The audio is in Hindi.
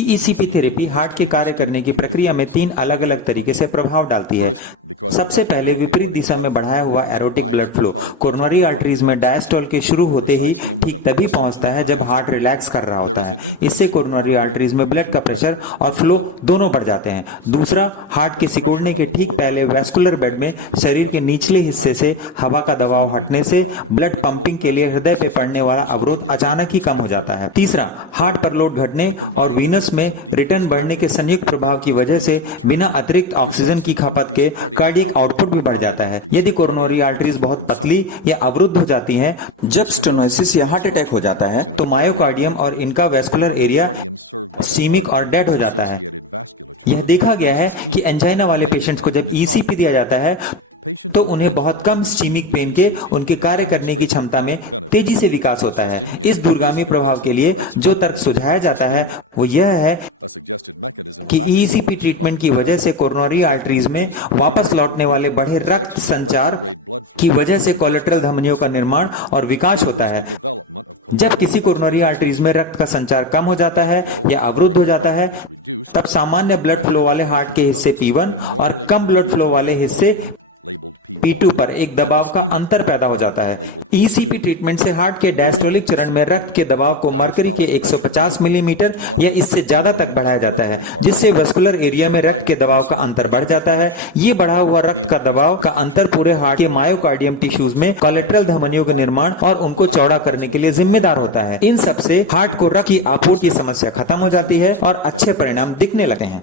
ईईसीपी थेरेपी हार्ट के कार्य करने की प्रक्रिया में 3 अलग अलग तरीके से प्रभाव डालती है। सबसे पहले विपरीत दिशा में बढ़ाया हुआ aortic blood flow coronary arteries में डायस्टोल के शुरू होते ही ठीक तभी पहुंचता है जब हार्ट रिलैक्स कर रहा होता है। इससे कोरोनरी आर्टरीज में ब्लड का प्रेशर और फ्लो दोनों बढ़ जाते हैं। दूसरा, हार्ट के सिकुड़ने के ठीक पहले वैस्कुलर बेड में शरीर के निचले हिस्से से हवा का दबाव हटने से ब्लड पंपिंग के लिए हृदय पे पड़ने वाला अवरोध अचानक ही कम हो जाता है। तीसरा, हार्ट पर लोड घटने और वीनस में रिटर्न बढ़ने के संयुक्त प्रभाव की वजह से बिना अतिरिक्त ऑक्सीजन की खपत के कार्डियक आउटपुट भी बढ़ जाता है। यदि कोरोनरी आर्टरीज बहुत पतली या अवरुद्ध हो जाती हैं, जब स्टेनोसिस या हार्ट अटैक हो जाता है, तो मायोकार्डियम और इनका वैस्कुलर एरिया इस्कीमिक और डेड हो जाता है। यह देखा गया है कि एंजाइना वाले पेशेंट्स को जब ईसीपी दिया जाता है तो उन्हें बहुत कम इस्कीमिक पेन के उनके कार्य करने की क्षमता में तेजी से विकास होता है। इस दूरगामी प्रभाव के लिए जो तर्क सुझाया जाता है वो यह है कि ईसीपी ट्रीटमेंट की वजह से कोरोनरी आर्टरीज में वापस लौटने वाले बढ़े रक्त संचार की वजह से कोलेटरल धमनियों का निर्माण और विकास होता है। जब किसी कोरोनरी आर्टरीज में रक्त का संचार कम हो जाता है या अवरुद्ध हो जाता है, तब सामान्य ब्लड फ्लो वाले हार्ट के हिस्से P1 और कम ब्लड फ्लो वाले हिस्से P2 पर एक दबाव का अंतर पैदा हो जाता है। ईसीपी ट्रीटमेंट से हार्ट के डायस्टोलिक चरण में रक्त के दबाव को मरकरी के 150 मिलीमीटर या इससे ज्यादा तक बढ़ाया जाता है, जिससे वस्कुलर एरिया में रक्त के दबाव का अंतर बढ़ जाता है। ये बढ़ा हुआ रक्त का दबाव का अंतर पूरे हार्ट के मायोकार्डियम टिश्यूज में कोलेटरल धमनियों के निर्माण और उनको चौड़ा करने के लिए जिम्मेदार होता है। इन सबसे हार्ट को रक्त की आपूर्ति की समस्या खत्म हो जाती है और अच्छे परिणाम दिखने लगते हैं।